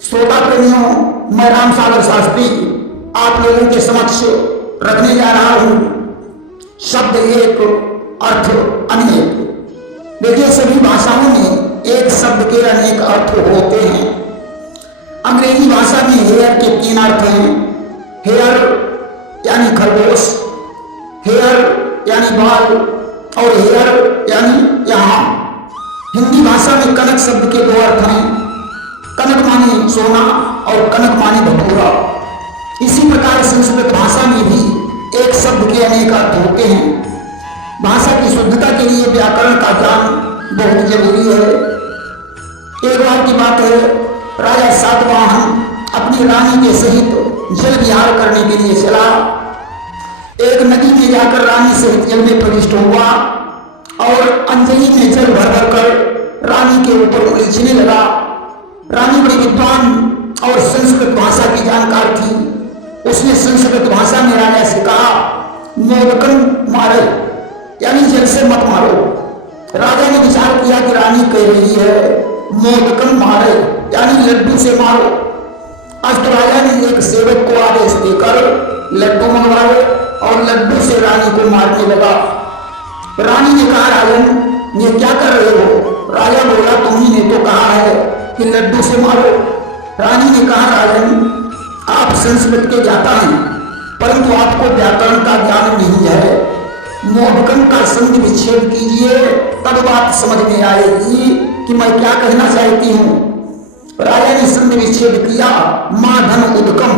श्रोता प्रेमियों, मैं राम सागर शास्त्री आप लोगों के समक्ष रखने जा रहा हूं शब्द एक अर्थ अनेक। देखिए, सभी भाषाओं में एक शब्द के अनेक अर्थ होते हैं। अंग्रेजी भाषा में हेयर के 3 अर्थ हैं। हेयर यानी खरगोश, हेयर यानी बाल और हेयर यानी यहाँ। हिंदी भाषा में कनक शब्द के 2 अर्थ हैं। कनक माने सोना और कनक माने भटूरा। इसी प्रकार संस्कृत भाषा में भी एक शब्द के अनेक अर्थ होते हैं। भाषा की शुद्धता के लिए व्याकरण का ज्ञान बहुत जरूरी है। एक बार की बात है, राजा सातवाहन अपनी रानी के सहित जल विहार करने के लिए चला। एक नदी में जाकर रानी सहित जल में प्रविष्ट हुआ और अंजलि में जल भर भर कर रानी के ऊपर उलीचने लगा। रानी बड़ी विद्वान और संस्कृत भाषा की जानकार थी। उसने संस्कृत भाषा में राजा से कहा, मोदकन मारे, यानी जल से मत मारो। राजा ने विचार किया कि रानी कह रही है मोदकन मारे, यानी लड्डू से मारो। आज तो राजा ने एक सेवक को आदेश देकर लड्डू मंगवाए और लड्डू से रानी को मारने लगा। रानी ने कहा, राजन ये क्या कर रहे हो? राजा बोला, तुम्ही ने तो कहा है कि लड्डू से मारो। रानी ने कहा, राजन आप संस्कृत के ज्ञाता हैं, परंतु आपको व्याकरण का ज्ञान नहीं है। मोदकन का संधि विच्छेद कीजिए, तब बात समझ में आएगी कि मैं क्या कहना चाहती हूं। राजा ने संधि विच्छेद किया। मां धन उदकम,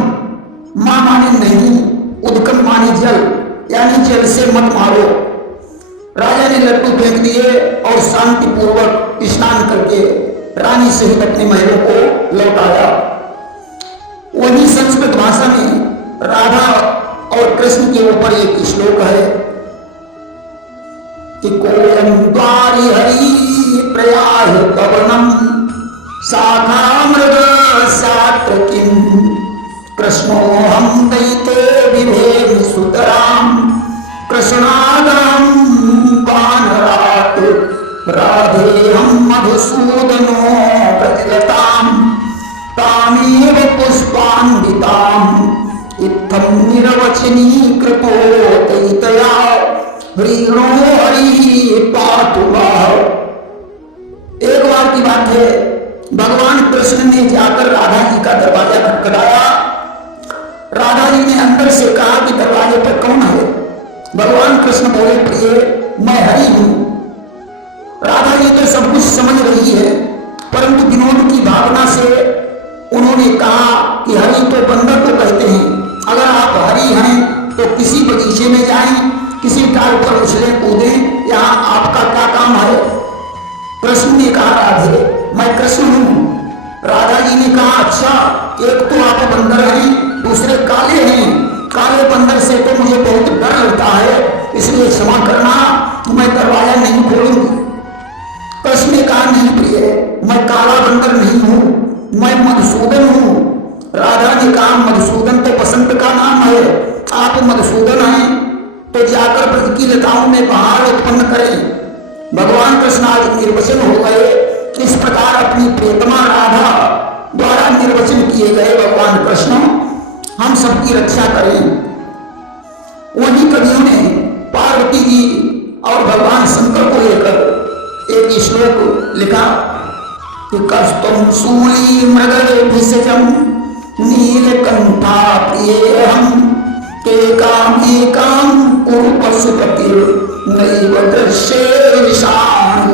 मां माने नहीं, उदकम माने जल, यानी जल से मत मारो। राजा ने लड्डू फेंक दिए और शांतिपूर्वक स्नान करके रानी सहित अपने महलों को लौट आया। वही संस्कृत भाषा में राधा और कृष्ण के ऊपर एक श्लोक है कि कोयम द्वारि हरि प्रयाह पवनम शाखा मृग सात्र किम कृष्णो हम दैते विभेद सुतराम कृष्णागम वानराट राधे हम मधुसूदनो प्रतिलताम तामेव पुष्पान्विताम् इत्थं निरवचनीकृतो दयितया ह्रीणो हरिः पातु माः। एक बार की बात है, भगवान कृष्ण ने जाकर राधा जी का दरवाजा खटखटाया। राधा जी ने अंदर से कहा कि दरवाजे पर कौन है? भगवान कृष्ण बोले, प्रिय मैं हरि हूं। राधा जी तो सब कुछ समझ रही है, परंतु विनोद की भावना से उन्होंने कहा कि हरि तो बंदर को कहते हैं। अगर आप हरि हैं तो किसी बगीचे में जाएं, किसी डाल पर उछले कूदें, यहाँ आपका क्या काम है? कृष्ण ने कहा, राधे मैं कृष्ण हूं। राधा जी ने कहा, अच्छा, एक तो आप बंदर हैं, दूसरे काले हैं। काले बंदर से तो मुझे बहुत डर लगता है, इसलिए क्षमा करना, मैं दरवाजा नहीं खोलूंगी। कृष्ण ने कहा, नहीं प्रिय, मैं काला बंदर नहीं हूं, मैं मधुसूदन हूं। राधा ने कहा, मधुसूदन तो बसंत का नाम है, आप मधुसूदन हैं तो जाकर ब्रज की लताओं में बहार उत्पन्न करें। भगवान कृष्ण आज निर्वचन हो गए। इस प्रकार अपनी प्रियतमा राधा द्वारा निर्वचन किए गए भगवान कृष्ण हम सबकी रक्षा करें। वही कवियों ने पार्वती जी और भगवान शंकर को लेकर एक श्लोक लिखा कि कस्तुम शूली मृगल भिषजम नीलकंठा प्रियेहम एकाम कुरु पशुपति नैव दृश्येषाम्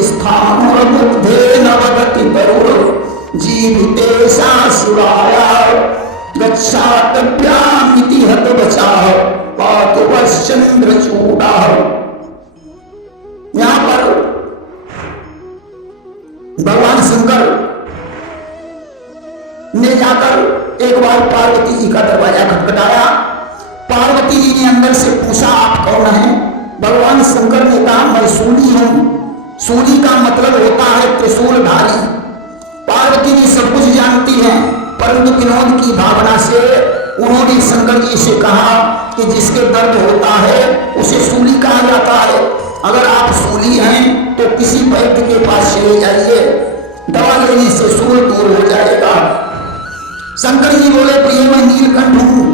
स्थानमुग्धे न वदति तरुर जीवितेषा शिवाया गच्छातव्यामिति हतवचाः पातु वश्चन्द्रचूडाः। यहाँ पर भगवान शंकर ने जाकर एक बार पार्वती जी का दरवाजा खटखटाया। पार्वती जी ने अंदर से पूछा, आप कौन हैं? भगवान शंकर ने कहा, मैं सूली हूं। सूली का मतलब होता है त्रिशूलधारी। पार्वती जी सब कुछ जानती हैं, परंतु विनोद की भावना से उन्होंने शंकर जी से कहा कि जिसके दर्द होता है उसे सूली कहा जाता है। अगर आप सूली हैं तो किसी वैद्य के पास चले जाइए। दवा लेने से सूल दूर हो जाएगा। शंकर जी बोले प्रिय मैं नीलकंठ हूं।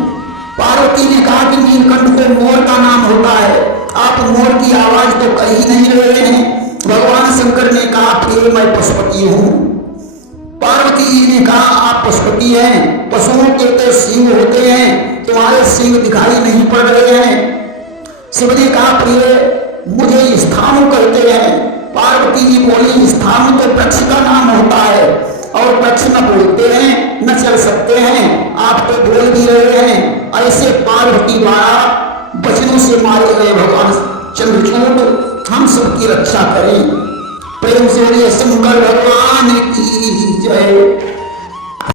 पार्वती ने कहा कि नीलकंठ को मोर का नाम होता है, आप मोर की आवाज तो कर ही नहीं रहे हैं। भगवान शंकर ने कहा प्रिय मैं पशुपति हूं। पार्वती जी ने कहा आप पशुपति हैं, पशुओं के तो सिंह होते हैं, तुम्हारे सिंह दिखाई नहीं पड़ रहे हैं। शिव ने कहा प्रिय मुझे स्थानु कहते हैं। पार्वती जी बोली स्थानु तो वृक्ष का नाम होता है, और वृक्ष न बोलते हैं न चल सकते हैं, आप तो बोल भी रहे हैं।